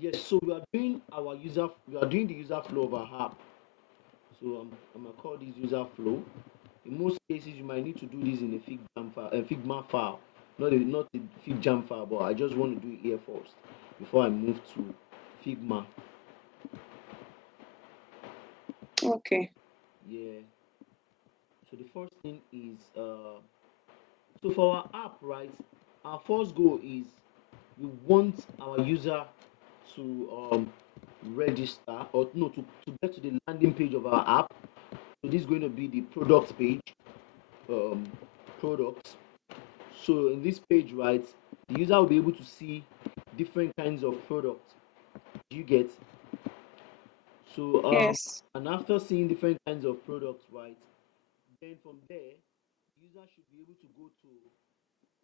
Yes, so we are doing the user flow of our app. So I'm gonna call this user flow. In most cases, you might need to do this in a Figma file, not a FigJam file, but I just want to do it here first before I move to Figma. Okay. Yeah. So the first thing is so for our app, right? Our first goal is we want our user to register or no to get to the landing page of our app. So this is going to be the product page, um, products. So in this page, right, the user will be able to see different kinds of products. Do you get? So Yes. and after seeing different kinds of products, right, then from there, the user should be able to go to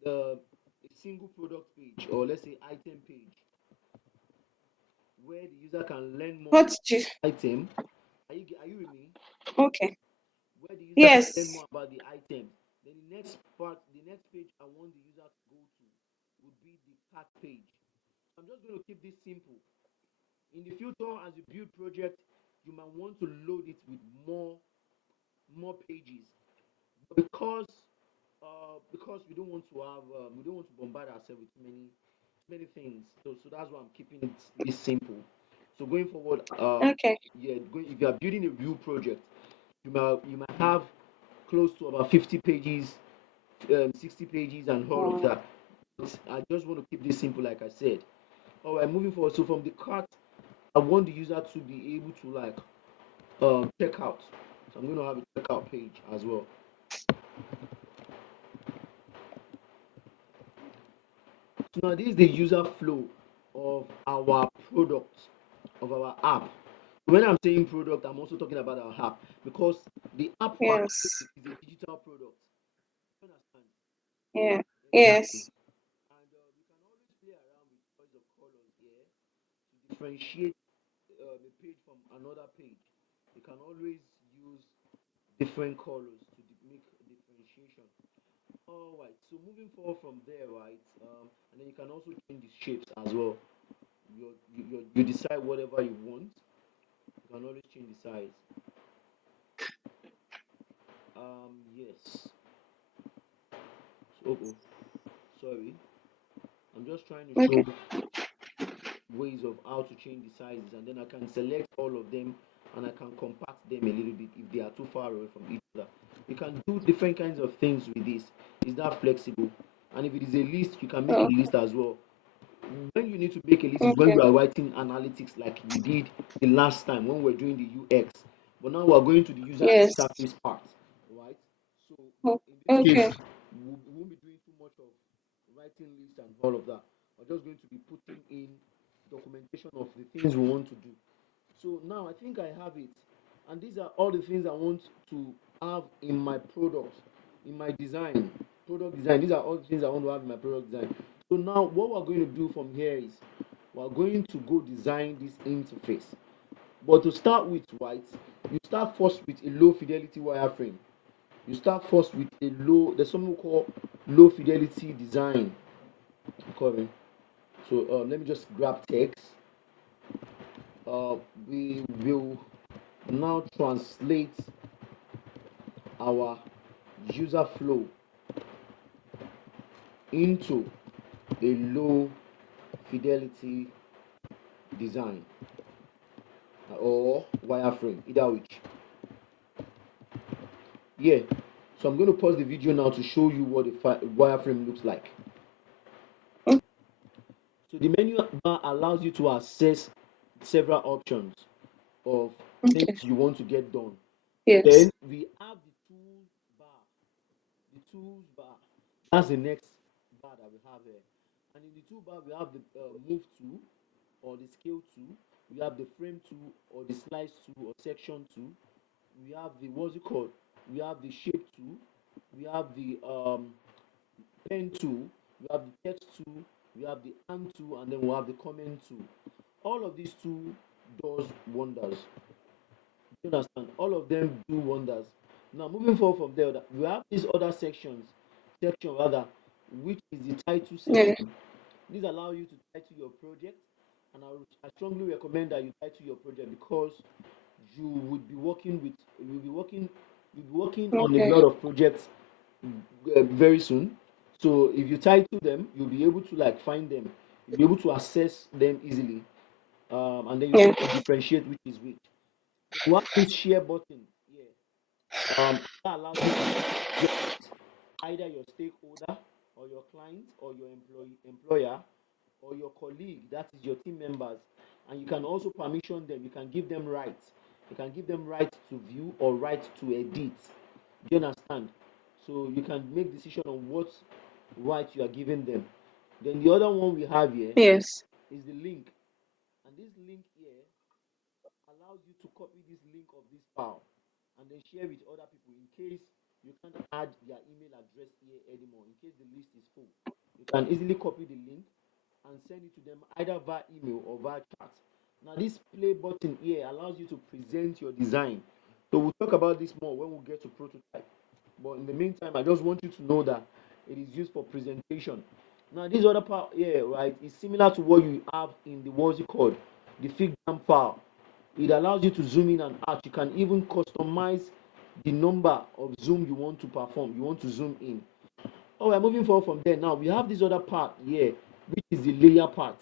the a single product page or let's say item page where the user can learn more What did you? item. Are you with me? Okay. Where the user can learn Yes. more about the item. Then the next page I want the user to go to would be the cart page. I'm just going to keep this simple. In the future, as you build project, you might want to load it with more pages. But because we don't want to bombard ourselves with many things. So that's why I'm keeping it this simple. So going forward, Okay. yeah, if you are building a real project, you might have close to about 50 pages, 60 pages, and all of Wow. that. But I just want to keep this simple, like I said. All right, moving forward. So from the cart, I want the user to be able to like check out. So I'm going to have a checkout page as well. So now this is the user flow of our product, of our app. When I'm saying product, I'm also talking about our app because the app per se Yes. is a digital product. You understand? Yeah. Exactly. Yes. And we can always play around with choice of colors here to differentiate a page from another page. You can always use different colors to make a differentiation. All right. So moving forward from there, right? And then you can also change the shapes as well. You decide whatever you want. You can always change the size. Yes. So, oh, sorry. I'm just trying to show Okay. ways of how to change the sizes, and then I can select all of them, and I can compact them a little bit if they are too far away from each other. You can do different kinds of things with this. Is that flexible? And if it is a list, you can make a Oh, list as well. When you need to make a list is when okay. you are writing analytics like we did the last time when we were doing the UX. But now we are going to the user Yes. interface part, right? So Oh, in this case, okay. we won't be doing too much of writing lists and all of that. We're just going to be putting in documentation of the things we want to do. So now I think I have it. And these are all the things I want to have in my product, in my design, product design. These are all the things I want to have in my product design. So now what we're going to do from here is we're going to go design this interface. But to start with, right, you start first with a low fidelity wireframe. You start first with there's something we call low fidelity design. Coming. So let me just grab text. We will now translate our user flow into a low fidelity design or wireframe, either which. Yeah. So I'm going to pause the video now to show you what the wireframe looks like. Mm, So the menu bar allows you to access several options of things okay. you want to get done. Yes. Then we have the tools bar. The tools bar. That's the next bar that we have here. And in the toolbar, we have the move tool or the scale tool. We have the frame tool or the slice tool or section tool. We have the what's it called? We have the shape tool. We have the pen tool. We have the text tool. We have the and tool, and then we have the comment tool. All of these tools does wonders. You understand? All of them do wonders. Now, moving forward from there, we have these other section rather, which is the title Yeah. section. This allows you to title your project, and I strongly recommend that you title your project because you would be working with you'll be working on a Okay. lot of projects very soon. So if you title them, you'll be able to like find them. You'll be able to access them easily, and then you'll be Yeah. able to differentiate which is which. We have this share button here. That allows you to get either your stakeholder or your client or your employer or your colleague, that is your team members, and you can also permission them. You can give them rights. You can give them right to view or right to edit. Do you understand? So you can make decision on what right you are giving them. Then the other one we have here Yes. is the link, and this link here allows you to copy this link of this file and then share with other people in case you can't add their email address here anymore, in case the list is full. You can easily copy the link and send it to them either via email or via chat. Now, this play button here allows you to present your design. So we'll talk about this more when we get to prototype. But in the meantime, I just want you to know that it is used for presentation. Now, this other part here, right, is similar to what you have in the what's it called, the Figma file. It allows you to zoom in and out. You can even customize the number of zoom you want to perform. You want to zoom in. All right, moving forward from there. Now we have this other part here, which is the layer part.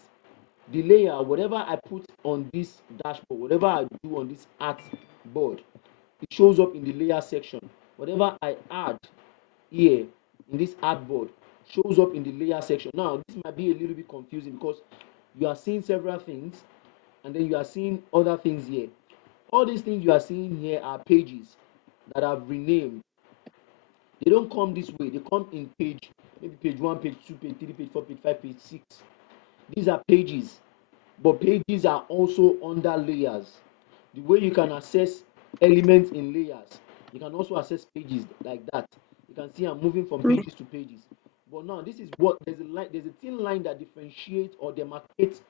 The layer, whatever I put on this dashboard, whatever I do on this art board, it shows up in the layer section. Whatever I add here in this artboard shows up in the layer section. Now, this might be a little bit confusing because you are seeing several things and then you are seeing other things here. All these things you are seeing here are pages that I've renamed. They don't come this way, they come in page, maybe page 1, page 2, page 3, page 4, page 5, page 6. These are pages, but pages are also under layers. The way you can access elements in layers, you can also access pages like that. You can see I'm moving from Mm. pages to pages. But now this is what there's a thin line that differentiates or demarcates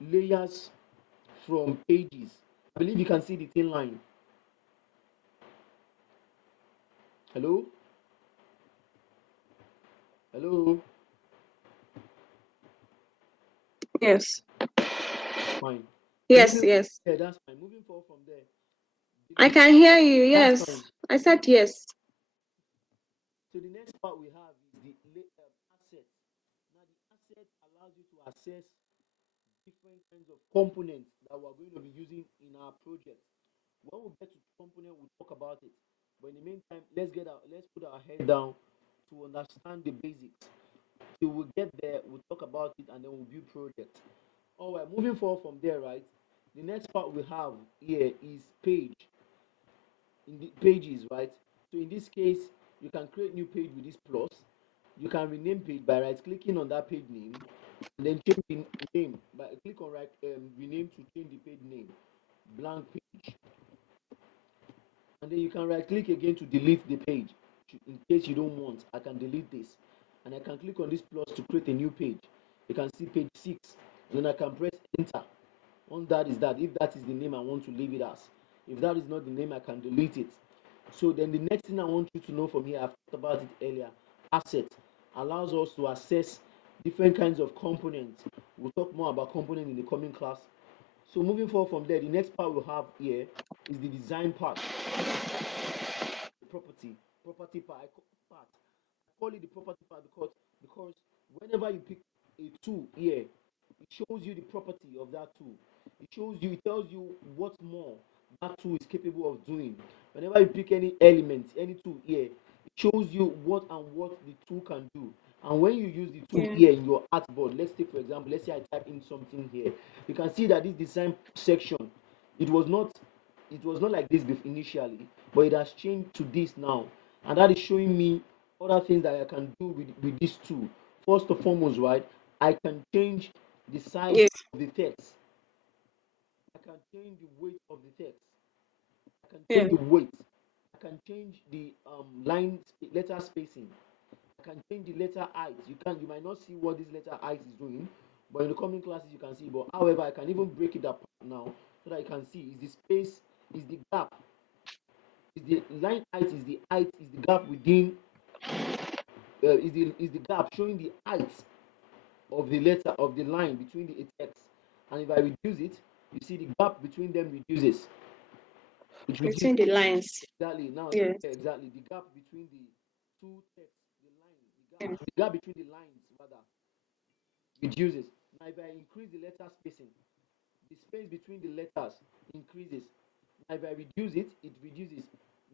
layers from pages. I believe you can see the thin line. Hello? Hello? Yes. Fine. So Yes. moving, Yes. yeah, that's fine. Moving forward from there, I the, can hear you. that's Yes. fine. I said yes. So the next part we have is the asset. Now the asset allows you to access different kinds of components that we're going to be using in our project. When we get to component, we'll talk about it. But in the meantime, let's put our head down to understand the basics. Till we get there, we'll talk about it and then we'll build project. All right, moving forward from there, right? The next part we have here is page. In the pages, right? So in this case, you can create new page with this plus. You can rename page by right clicking on that page name and then change the name by click on right rename to change the page name blank page, and then you can right click again to delete the page. In case you don't want, I can delete this and I can click on this plus to create a new page. You can see page 6 and then I can press enter. On that is that if that is the name I want to leave it as. If that is not the name, I can delete it. So then the next thing I want you to know from here, I've talked about it earlier, asset allows us to access different kinds of components. We'll talk more about component in the coming class. So moving forward from there, the next part we'll have here is the design part, the property part. I call it the property part because whenever you pick a tool here, it shows you the property of that tool. It tells you what more that tool is capable of doing. Whenever you pick any element, any tool here, it shows you what the tool can do. And when you use the tool Yeah. here in your artboard, let's take for example, let's say I type in something here, you can see that this design section, it was not it was not like this initially, but it has changed to this now, and that is showing me other things that I can do with this tool. First and foremost, right, I can change the size Yes. of the text. I can change the weight of the text. I can Yeah. change the weight. I can change the letter spacing. I can change the letter height. You might not see what this letter height is doing, but in the coming classes you can see. But however, I can even break it up now so that you can see is the space, is the gap, is the line height, is the gap within is the gap showing the height of the letter of the line between the text, And if I reduce it, you see the gap between them reduces. It reduces. Between the lines. Exactly. Now, Yes. exactly. The gap between the two text, the line, Yes. the gap between the lines rather reduces. Now, if I increase the letter spacing, the space between the letters increases. Now, if I reduce it, it reduces.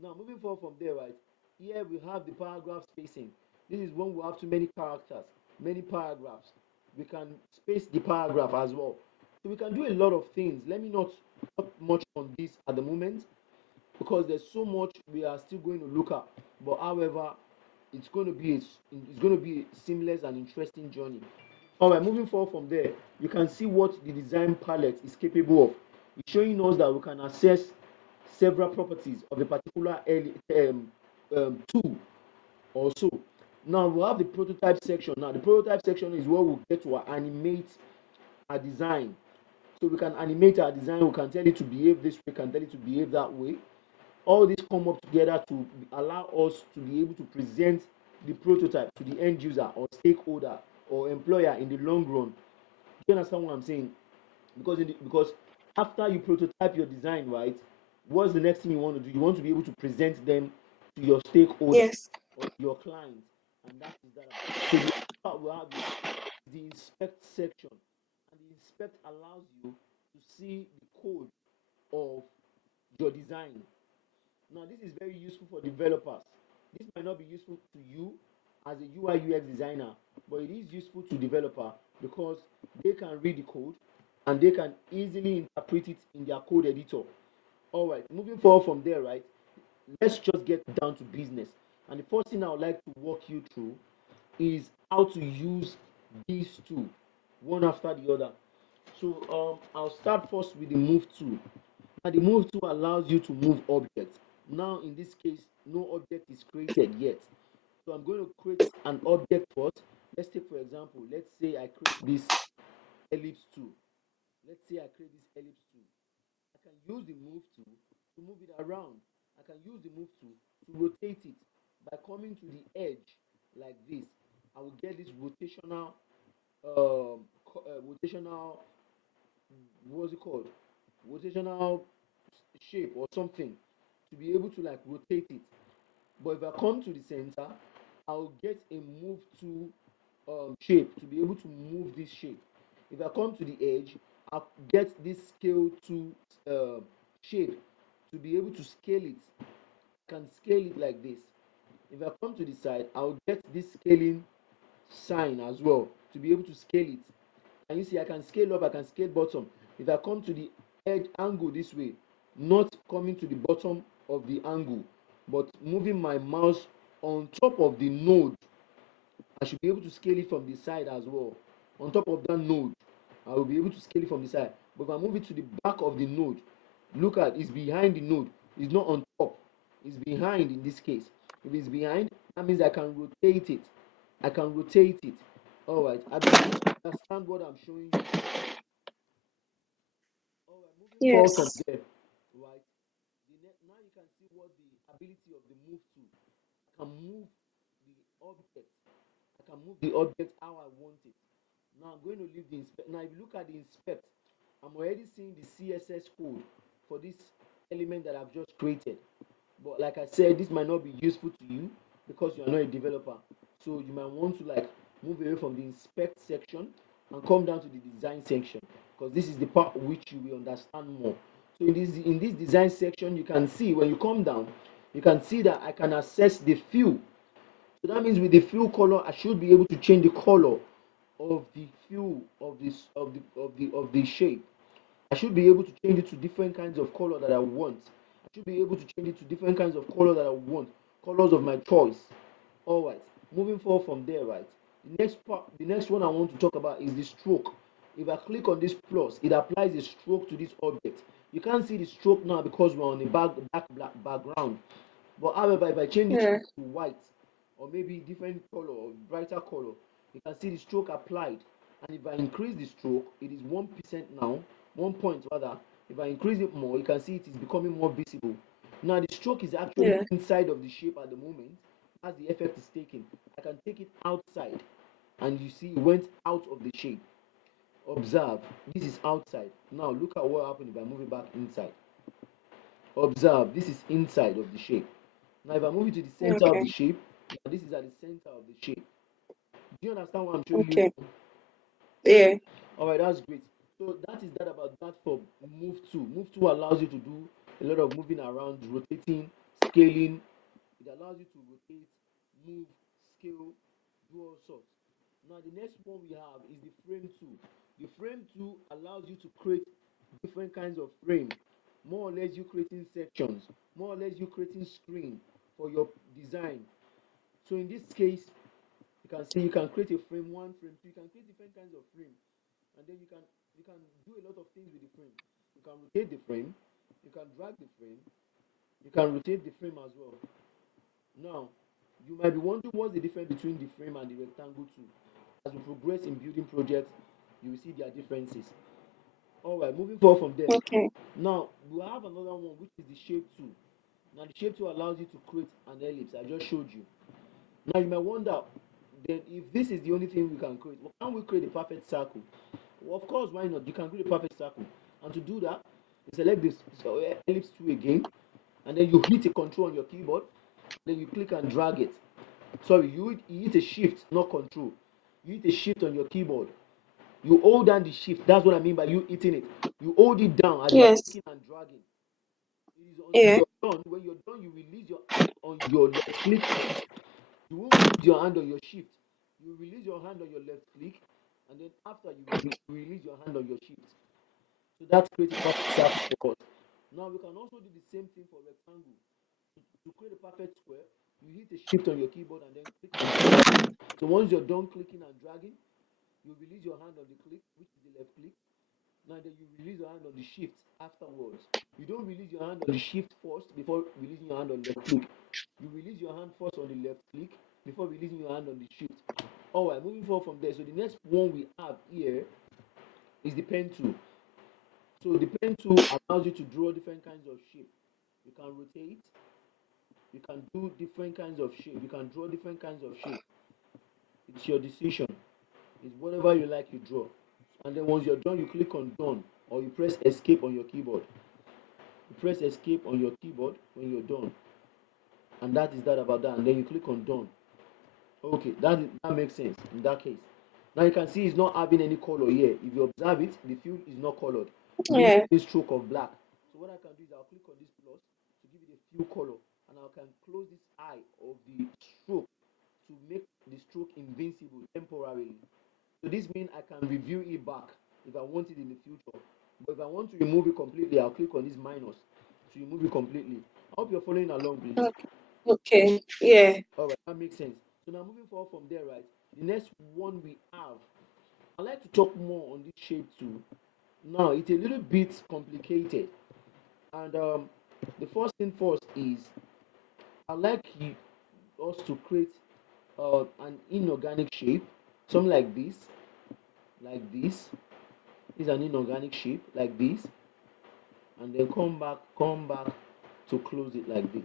Now, moving forward from there, right? Here we have the paragraph spacing. This is when we have too many characters, many paragraphs. We can space the paragraph as well. So we can do a lot of things. Let me not talk much on this at the moment because there's so much we are still going to look at. But however, it's going to be a seamless and interesting journey. All right, moving forward from there, you can see what the design palette is capable of. It's showing us that we can access several properties of a particular tool or so. Now we have the prototype section. Now the prototype section is where we get to animate our design. So we can animate our design. We can tell it to behave this way, can tell it to behave that way. All this come up together to allow us to be able to present the prototype to the end user or stakeholder or employer in the long run. Do you understand what I'm saying? Because after you prototype your design, right, what's the next thing you want to do? You want to be able to present them to your stakeholder Yes. or to your client, and that is that. So the part we have is the inspect section, and the inspect allows you to see the code of your design. Now, this is very useful for developers. This might not be useful to you as a UI UX designer, but it is useful to developer because they can read the code and they can easily interpret it in their code editor. All right, moving forward from there, right? Let's just get down to business. And the first thing I would like to walk you through is how to use these two one after the other. So I'll start first with the move tool. Now the move tool allows you to move objects. Now in this case, no object is created yet. So I'm going to create an object first. Let's take for example, let's say I create this ellipse tool. Let's say I create this ellipse tool. I can use the move tool to move it around. I can use the move tool to rotate it by coming to the edge like this. I will get this rotational, what's it called? Rotational shape or something to be able to like rotate it. But if I come to the center, I'll get a move to shape to be able to move this shape. If I come to the edge, I'll get this scale to shape to be able to scale it. I can scale it like this. If I come to the side, I'll get this scaling sign as well to be able to scale it. And you see, I can scale up, I can scale bottom. If I come to the edge angle this way, not coming to the bottom of the angle, but moving my mouse on top of the node, I should be able to scale it from the side as well. On top of that node, I will be able to scale it from the side. But if I move it to the back of the node, look at it's behind the node. It's not on top. It's behind in this case. If it's behind, that means I can rotate it. I can rotate it. All right. I believe you understand what I'm showing you. All right. Moving forward from Yes. there, right? Now you can see what the ability of the move to. I can move the object. I can move the object how I want it. Now I'm going to leave the inspect. Now if you look at the inspect, I'm already seeing the CSS code for this element that I've just created. But like I said, this might not be useful to you because you are not a developer. So you might want to like move away from the inspect section and come down to the design section because this is the part which you will understand more. So in this design section, you can see when you come down, you can see that I can access the fill. So that means with the fill color, I should be able to change the color of the fill of the shape. I should be able to change it to different kinds of color that I want. I should be able to change it to different kinds of color that I want, colors of my choice. All right, moving forward from there, right? The next one I want to talk about is the stroke. If I click on this plus, it applies a stroke to this object. You can't see the stroke now because we're on a dark black background. But however, if I change it Yeah. to white or maybe different color or brighter color, you can see the stroke applied. And if I increase the stroke, it is 1% now, 1 point rather. If I increase it more, you can see it is becoming more visible. Now the stroke is actually Yeah. inside of the shape at the moment as the effect is taken. I can take it outside and you see it went out of the shape. Observe, this is outside. Now look at what happened if I move it back inside. Observe, this is inside of the shape. Now if I move it to the center of Okay. the shape, now this is at the center of the shape. Do you understand what I'm showing you? Okay. Yeah. All right, that's great. So that is that about that for move two. Move two allows you to do a lot of moving around, rotating, scaling. It allows you to rotate, move, scale, do all sorts. Now the next one we have is the frame two. The frame two allows you to create different kinds of frame. More or less you creating sections, more or less you creating screen for your design. So in this case, you can see you can create a frame one, frame two, you can create different kinds of frame, and then you can do a lot of things with the frame. You can rotate the frame, you can drag the frame, you can rotate the frame as well. Now, you might be wondering what's the difference between the frame and the rectangle too. As we progress in building projects, you will see their differences. All right, moving forward from there. Okay. Now, we have another one which is the shape tool. Now, the shape tool allows you to create an ellipse. I just showed you. Now, you might wonder, then if this is the only thing we can create, well, can we create a perfect circle? Well, of course, why not? You can create a perfect circle. And to do that, you select this ellipse tool again, and then you hit a control on your keyboard, then you click and drag it. Sorry, you hit a shift, not control. You hit a shift on your keyboard. You hold down the shift. That's what I mean by you hitting it. You hold it down as you are Yes. clicking and dragging. It is until Yeah. you're done. When you're done, you release your hand on your left click. You won't release your hand on your shift. You release your hand on your left click, and then after you release your hand on your shift. So that's creating perfect circle for us. Now we can also do the same thing for rectangle. To create a perfect square, you hit the shift on your keyboard and then click and drag. So once you're done clicking and dragging, you release your hand on the click, which is the left click. Now then you release your hand on the shift afterwards. You don't release your hand on the shift first before releasing your hand on left click. You release your hand first on the left click before releasing your hand on the shift. Alright, moving forward from there. So the next one we have here is the pen tool. So the pen tool allows you to draw different kinds of shape. You can rotate, you can do different kinds of shape, you can draw different kinds of shape. It's your decision. It's whatever you like, you draw. And then once you're done, you click on done, or you press escape on your keyboard. You press escape on your keyboard when you're done, and that is that about that. And then you click on done. Okay, that makes sense in that case. Now you can see it's not having any color here. If you observe it, the field is not colored. It's only Yeah. this stroke of black. So what I can do is I'll click on this plus to give it a field color, and I can close this eye of the stroke to make the stroke invincible temporarily. So this means I can review it back if I want it in the future. But if I want to remove it completely, I'll click on this minus to remove it completely. I hope you're following along, please. Okay. Okay. Yeah. All right, that makes sense. So now moving forward from there, right? The next one we have, I like to talk more on this shape too. Now it's a little bit complicated, and the first thing first is I like us to create an inorganic shape, something like this, like this. Is an inorganic shape like this, and then come back to close it like this,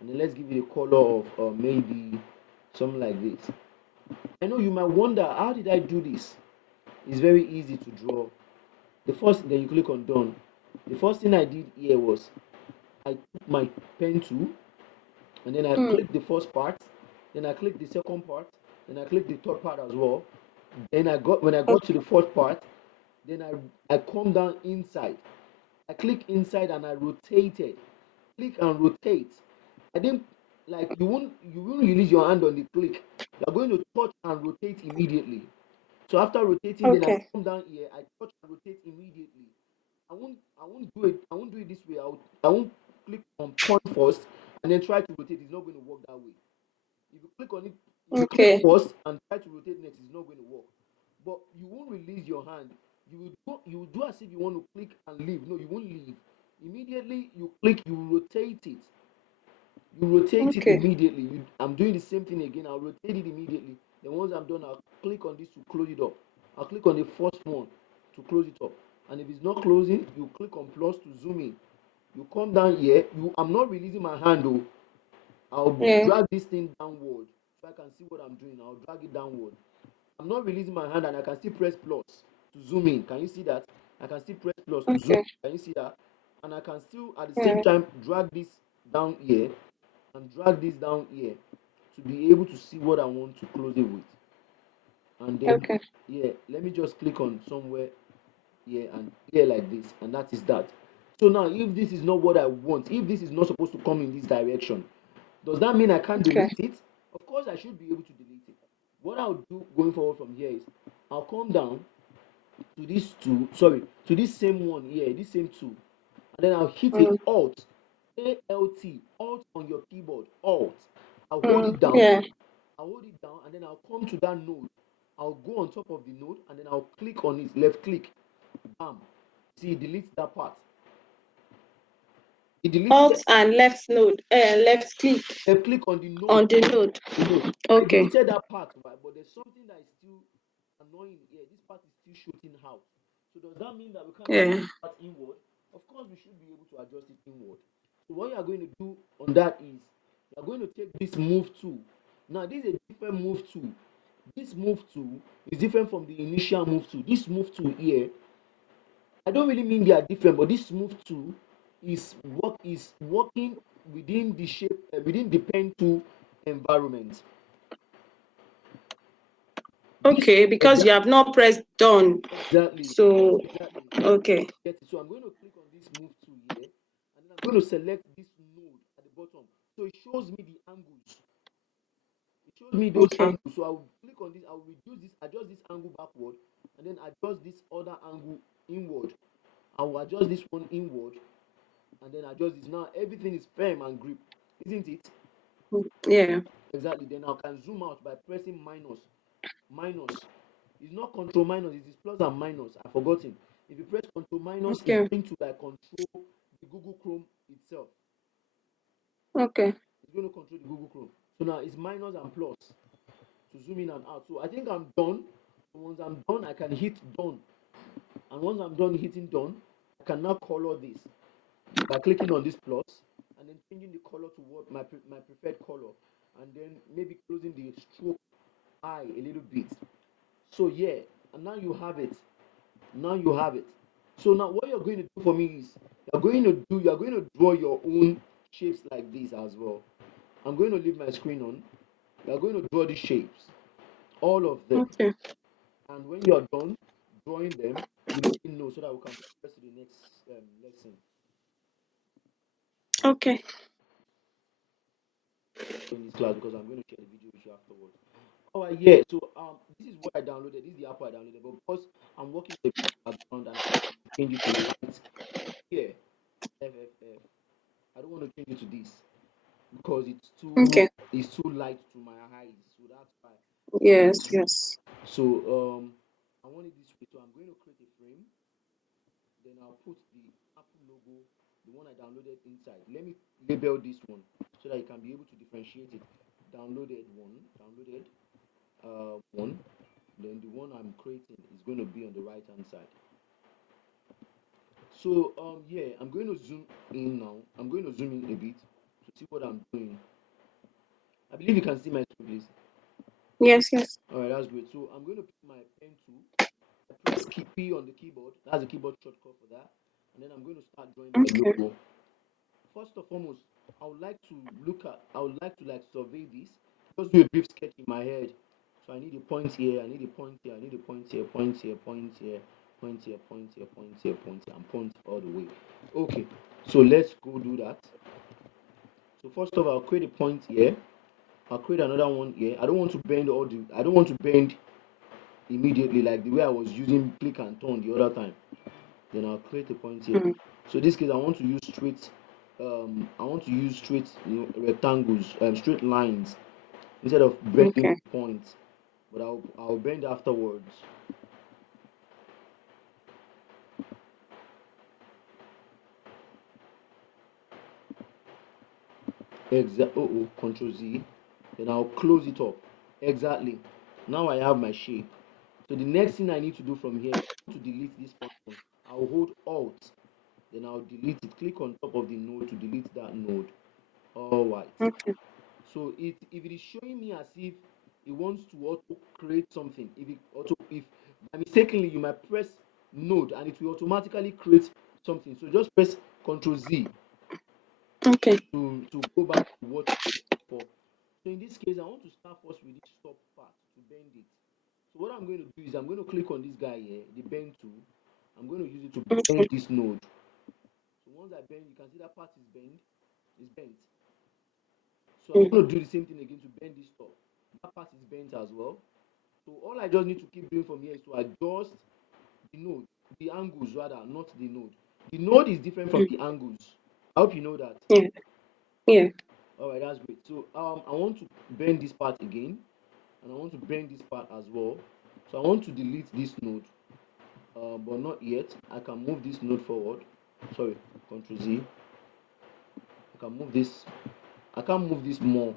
and then let's give it a color of maybe something like this. I know you might wonder, how did I do this? It's very easy to draw. The first, then you click on done. The first thing I did here was I took my pen tool, and then I Mm. clicked the first part, then I clicked the second part, then I clicked the third part as well. Then when I got to Okay. the fourth part, then I come down inside. I click inside and I rotated. Click and rotate. I didn't, like, you won't release your hand on the click. You're going to touch and rotate immediately. So after rotating, then I Okay. come down here, I touch and rotate immediately. I won't do it this way. I won't click on point first and then try to rotate. It's not going to work that way. If you click on it, if you click Okay. first and try to rotate next, it's not going to work. But you won't release your hand. You will do as if you want to click and leave. No, you won't leave. Immediately you click, you rotate it. You rotate it Okay. immediately. I'm doing the same thing again. I'll rotate it immediately. Then once I'm done, I'll click on this to close it up. I'll click on the first one to close it up. And if it's not closing, you click on plus to zoom in. You come down here. I'm not releasing my hand though. I'll Yeah. drag this thing downward so I can see what I'm doing. I'll drag it downward. I'm not releasing my hand and I can still press plus to zoom in. Can you see that? I can still press plus to zoom. Okay. Can you see that? And I can still at the same Yeah. time drag this down here and drag this down here to be able to see what I want to close it with. And then Okay. yeah, let me just click on somewhere here and here like this, and that is that. So now if this is not what I want, if this is not supposed to come in this direction, does that mean I can't Okay. delete it? Of course I should be able to delete it. What I'll do going forward from here is I'll come down to this two, sorry, to this same one here, this same two, and then I'll hit it Mm. Alt, ALT, Alt on your keyboard, Alt. I'll hold Mm. it down, Yeah. and then I'll come to that node. I'll go on top of the node and then I'll click on it, left click, bam. See, it deletes that part. It deletes Alt and left node. Left click left click on the node. on the node. The node. I Okay. deleted that part, right? But there's something that is still annoying here. This part is still shooting out. So does that mean that we can't Yeah. adjust that inward? Of course, we should be able to adjust it inward. So what you are going to do on that is you are going to take this move tool. Now this is a different move tool. This move tool is different from the initial move tool. This move tool here, I don't really mean they are different, but this move tool is working within the shape within the pen tool environment. This Okay, because you exactly have not pressed done. exactly So exactly. okay. Get it. So I'm going to click on this move tool here, and then I'm going to select this node at the bottom. So it shows me the angles. It shows me those Okay. angles. So I'll click on this. I'll reduce this, adjust this angle backward, and then adjust this other angle inward. I will adjust this one inward, and then adjust this. Now everything is firm and grip, isn't it? Yeah. Exactly. Then I can zoom out by pressing minus. Minus. It's not control minus, it is plus and minus. I've forgotten. If you press control minus, it's Okay. going to like control the Google Chrome itself. Okay. It's going to control the Google Chrome. So now it's minus and plus to zoom in and out. So I think I'm done. So once I'm done, I can hit done. And once I'm done hitting done, I can now color this by clicking on this plus and then changing the color to what my preferred color, and then maybe closing the stroke eye a little bit. So yeah, and now you have it. Now you have it. So now what you're going to do for me is you're going to draw your own shapes like this as well. I'm going to leave my screen on. You're going to draw these shapes, all of them. Okay. And when you're done drawing them, you let me know so that we can progress to the next lesson Okay. in this class, because I'm going to share the video with you afterwards. All right, yeah. So this is what I downloaded. This is the app I downloaded. But because I'm working with the background and I change it to light here, FFF. I don't want to change it to this because Okay. it's too light to my eyes. So that's why. Yes. Yes. So I want it this way. So I'm going to create a frame. Then I'll put the Apple logo, the one I downloaded inside. Let me label this one so that you can be able to differentiate it. Downloaded one. Then the one I'm creating is going to be on the right hand side. So yeah, I'm going to zoom in now. I'm going to zoom in a bit to see what I'm doing. I believe you can see my screen, please. Yes. Yes. All right, that's great. So I'm going to pick my pen tool. I press key P on the keyboard. That's the keyboard shortcut for that. And then I'm going to start drawing my Okay. logo. First and foremost, I would like to like survey this. Just do a brief sketch in my head. So I need a point here, I need a point here, I need a point here, point here, point here, point here, point here, point here, point here, and point all the way. Okay, so let's go do that. So first of all, I'll create a point here. I'll create another one here. I don't want to bend immediately like the way I was using click and turn the other time. Then I'll create a point here. Mm. So this case I want to use straight rectangles, straight lines instead of bending Okay. points. But I'll bend afterwards. Control Z. Then I'll close it up. Exactly. Now I have my shape. So the next thing I need to do from here is to delete this function. I'll hold Alt, then I'll delete it. Click on top of the node to delete that node. All right. Okay. So if it is showing me as if it wants to auto create something, if mistakenly you might press node and it will automatically create something. So just press Ctrl Z Okay. to go back to what for. So in this case, I want to start first with this top part to bend it. So what I'm going to do is I'm going to click on this guy here, the bend tool. I'm going to use it to bend Okay. this node. So once I bend, you can see that part is bent. So I'm Mm. going to do the same thing again to bend this top. That part is bent as well. So all I just need to keep doing from here is to adjust the node, the angles rather, not the node. The node is different from the angles. I hope you know that. Yeah. Yeah. All right, that's great. So I want to bend this part again, and I want to bend this part as well. So I want to delete this node, but not yet. I can move this node forward. Sorry, Ctrl Z. I can move this. I can't move this more.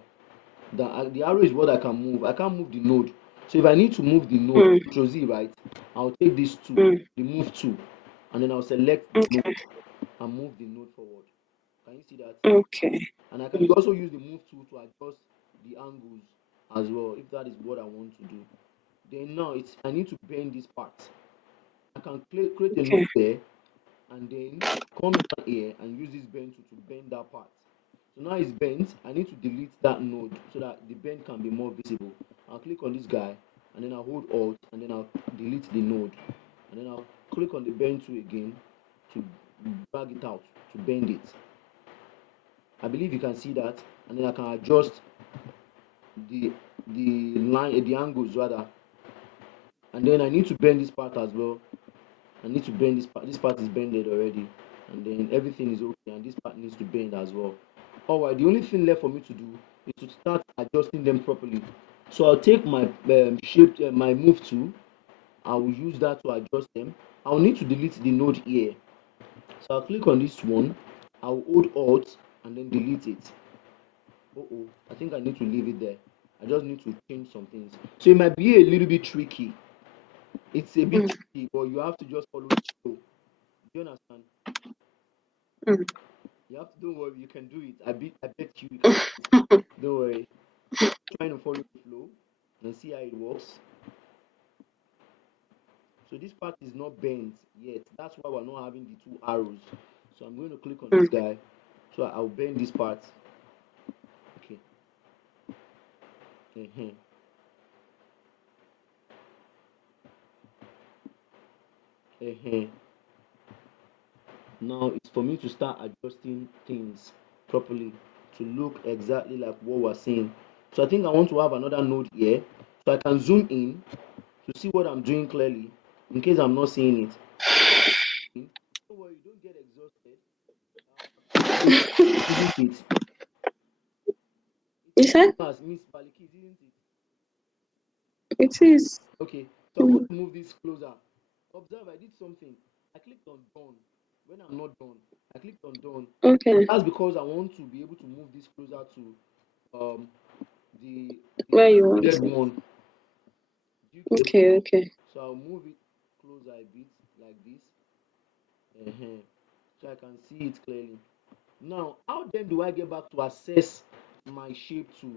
The arrow is what I can move. I can't move the node. So if I need to move the node, Mm. Ctrl Z, right? I'll take this two, Mm. the move two, and then I'll select the Okay. node and move the node forward. Can you see that? Okay. And I can also use the move tool to adjust the angles as well, if that is what I want to do. Then now I need to bend this part. I can create a node Okay. there and then come down here and use this bend tool to bend that part. So now it's bent. I need to delete that node so that the bend can be more visible. I'll click on this guy and then I'll hold Alt and then I'll delete the node. And then I'll click on the bend tool again to drag it out, to bend it. I believe you can see that. And then I can adjust the line, the angles rather. And then I need to bend this part as well. I need to bend this part. This part is bended already, and then everything is okay, and this part needs to bend as well. All right, the only thing left for me to do is to start adjusting them properly. So I'll take my shape, my move tool. I will use that to adjust them. I'll need to delete the node here. So I'll click on this one. I'll hold Alt and then delete it. Oh, I think I need to leave it there. I just need to change some things. So it might be a little bit tricky. It's a bit Mm. tricky, but you have to just follow the flow. Do you understand? Mm. You have to, don't worry, you can do it. I bet you can do it. Don't worry. Trying to follow the flow and see how it works. So this part is not bent yet. That's why we're not having the two arrows. So I'm going to click on this Mm. guy. So I'll bend this part. Okay. Uh-huh. Uh-huh. Now it's for me to start adjusting things properly to look exactly like what we're seeing. So I think I want to have another node here so I can zoom in to see what I'm doing clearly in case I'm not seeing it. Don't worry, don't get exhausted. Isn't it? You It's said as Miss Palikis, isn't it? it is. Okay, so I'm going Mm. to move this closer. Observe, I did something. I clicked on done. When I'm not done, I clicked on done. Okay. That's because I want to be able to move this closer to um the Where you want red it? one. Do you get it? Okay. Okay. So I'll move it closer a bit like this. So I can see it clearly. Now, how then do I get back to access my shape tool?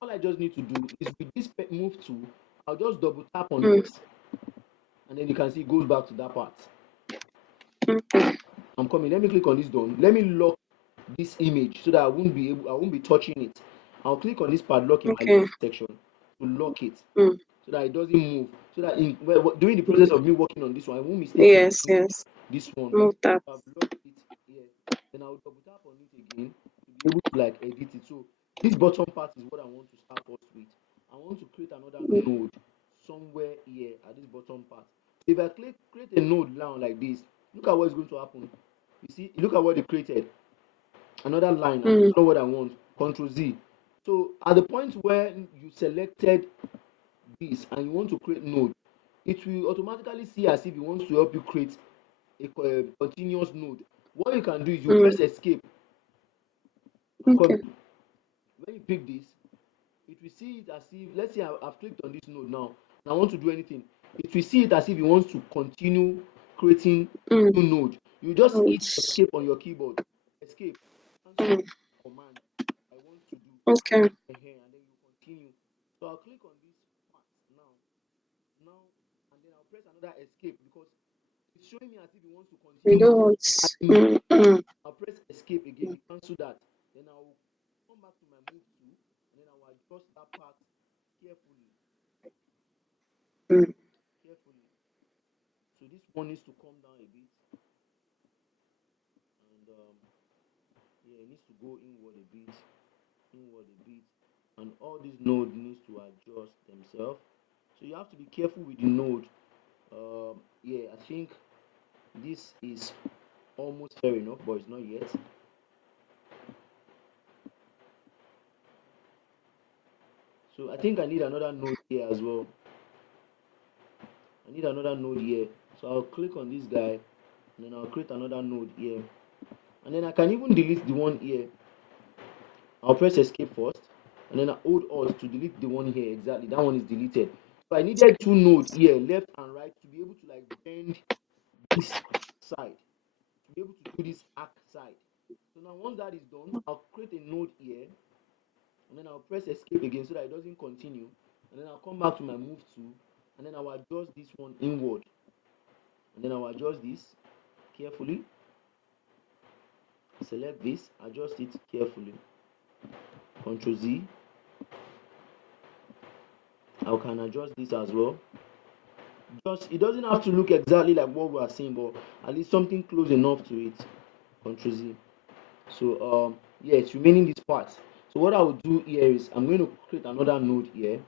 All I just need to do is with this move tool, I'll just double tap on Mm. this, and then you can see it goes back to that part. Okay. I'm coming. Let me click on this done. Let me lock this image so that I won't be touching it. I'll click on this padlock in my Okay. section to lock it Mm. so that it doesn't move. So that during the process of me working on this one, I won't mistakenly Yes. move Yes. this one. Move that. I've locked it here. Then I'll double tap on it again to be able to like edit it. So this bottom part is what I want to start first with. I want to create another Mm. node somewhere here at this bottom part. If I create a node now like this, look at what's going to happen. You see, look at what they created. Another line, and Mm. that's not what I want. Control Z. So at the point where you selected this and you want to create node, it will automatically see as if it wants to help you create a continuous node. What you can do is you Mm. press escape. I'm Okay. coming. When you pick this, it will see it as if, let's say I've clicked on this node now and I want to do anything. It will see it as if it wants to continue creating Mm. new node. You just hit Yes. escape on your keyboard. Escape. Cancel Mm. command I want to do. Okay. And then you continue. So I'll click on this part now. Now and then I'll press that escape because it's showing me as if it wants to We continue. don't want. I'll press escape again, cancel that. Then I'll come back to my move to, and then I'll adjust that part carefully, Mm. carefully. So this one needs to come down a bit, and yeah, it needs to go inward a bit, and all these nodes needs to adjust themselves. So you have to be careful with the node. Yeah, I think this is almost fair enough, but it's not yet. So I think I need another node here as well. I need another node here. So I'll click on this guy, and then I'll create another node here. And then I can even delete the one here. I'll press escape first, and then I hold alt to delete the one here. Exactly, that one is deleted. So I needed two nodes here, left and right, to be able to like bend this side, to be able to do this arc side. So now once that is done, I'll create a node here, and then I'll press escape again so that it doesn't continue. And then I'll come back to my move to, and then I'll adjust this one inward. And then I'll adjust this carefully. Select this, adjust it carefully. Ctrl Z. I can adjust this as well. Just it doesn't have to look exactly like what we are seeing, but at least something close enough to it. Ctrl Z. So yeah, it's remaining this part. So what I will do here is I'm going to create another node here.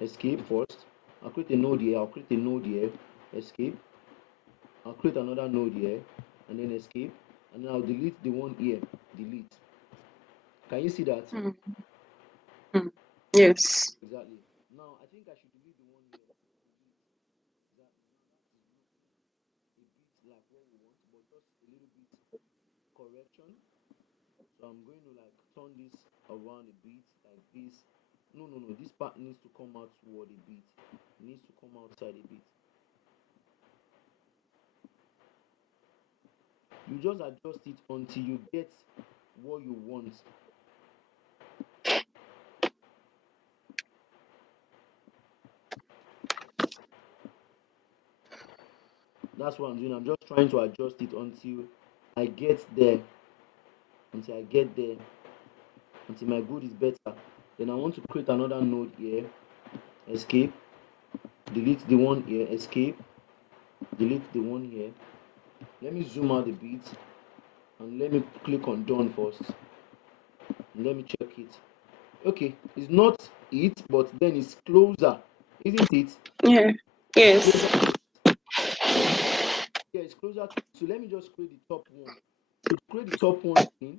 Escape first. I'll create a node here. I'll create a node here. Escape. I'll create another node here, and then escape, and then I'll delete the one here. Delete. Can you see that? Mm. Mm. Yes. Exactly. Now I think I should delete the one here. Exactly. Now that is look a bit like what we want, but just a little bit correction. So I'm going to like turn this around a bit like this. No, no, no. This part needs to come out toward a bit. It needs to come outside a bit. You just adjust it until you get what you want. That's what I'm doing. I'm just trying to adjust it until I get there. Until I get there. Until my good is better. Then I want to create another node here. Escape. Delete the one here. Escape. Delete the one here. Let me zoom out a bit and let me click on done first. And let me check it. Okay, it's not it, but then it's closer, isn't it? Yeah. Yes. Closer. Yeah, it's closer. So let me just create the top one. So to create the top one again,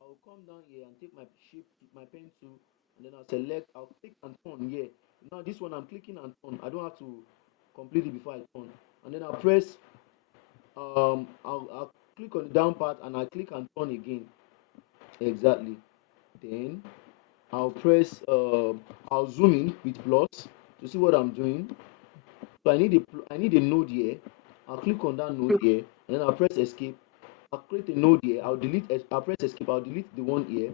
I'll come down here and take my shape, my pen tool, and then I'll select. I'll click and turn here. Now this one I'm clicking and turn. I don't have to complete it before I turn. And then I'll press. I'll click on the down part and I click and turn again. Exactly. Then I'll press. I'll zoom in with plus to see what I'm doing. So I need a node here. I'll click on that node here, and then I'll press escape. I'll create a node here. I'll press escape. I'll delete the one here.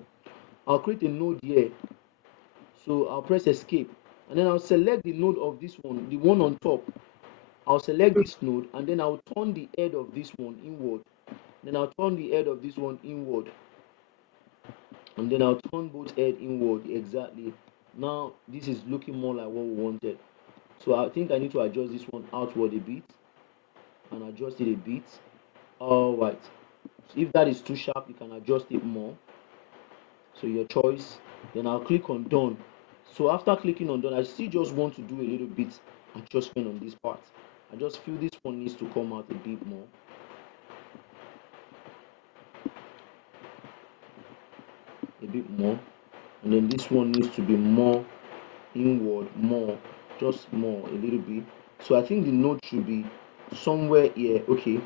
I'll create a node here. So I'll press escape, and then I'll select the node of this one, the one on top. I'll select this node, and then I'll turn the head of this one inward. Then I'll turn the head of this one inward, and then I'll turn both head inward. Exactly. Now this is looking more like what we wanted. So I think I need to adjust this one outward a bit and adjust it a bit. All right. So if that is too sharp, you can adjust it more. So your choice. Then I'll click on done. So after clicking on done, I still just want to do a little bit adjustment on this part. I just feel this one needs to come out a bit more. A bit more. And then this one needs to be more inward, more, just more, a little bit. So I think the node should be somewhere here. Okay,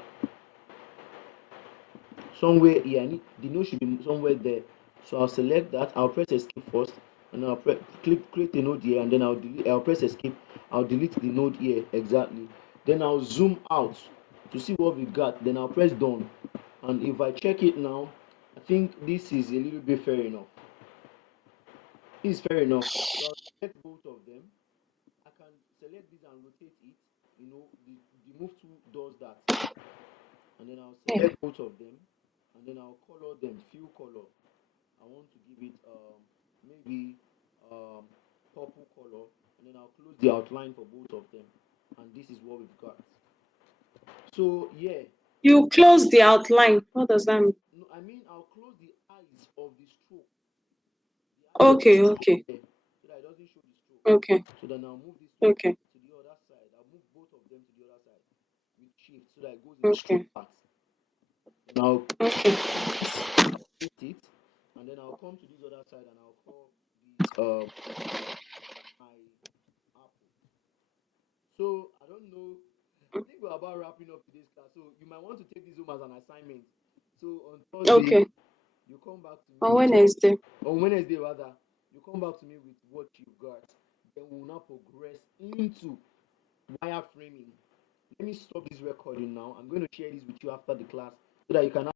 somewhere here. I need the node should be somewhere there. So I'll select that. I'll press escape first, and I'll click create a node here, and then I'll press escape. I'll delete the node here exactly. Then I'll zoom out to see what we got. Then I'll press done, and if I check it now, I think this is a little bit fair enough. This is fair enough. So I'll select both of them. I can select this and rotate it. You know, remove two doors that, and then I'll Yeah. select both of them, and then I'll color them, fill color. I want to give it maybe um purple color, and then I'll close the outline for both of them, and this is what we've got. So yeah, You close the outline. What does that mean? no, I mean I'll close the eyes of the stroke, the eyes of Okay, okay, here, so that it doesn't show the stroke. okay, So then I'll move this one okay, to the other side. I'll move both of them to the other side with shift so that it goes in the okay, stroke part. Then I'll okay, hit it, and then I'll come to this other side and I'll call this my apple. So I don't know. I think we're about wrapping up today's class. So you might want to take this home as an assignment. So on Thursday, okay. you come back to me On with Wednesday. on Wednesday rather, you come back to me with what you got. Then we'll now progress into wireframing. Let me stop this recording now. I'm going to share this with you after the class so that you can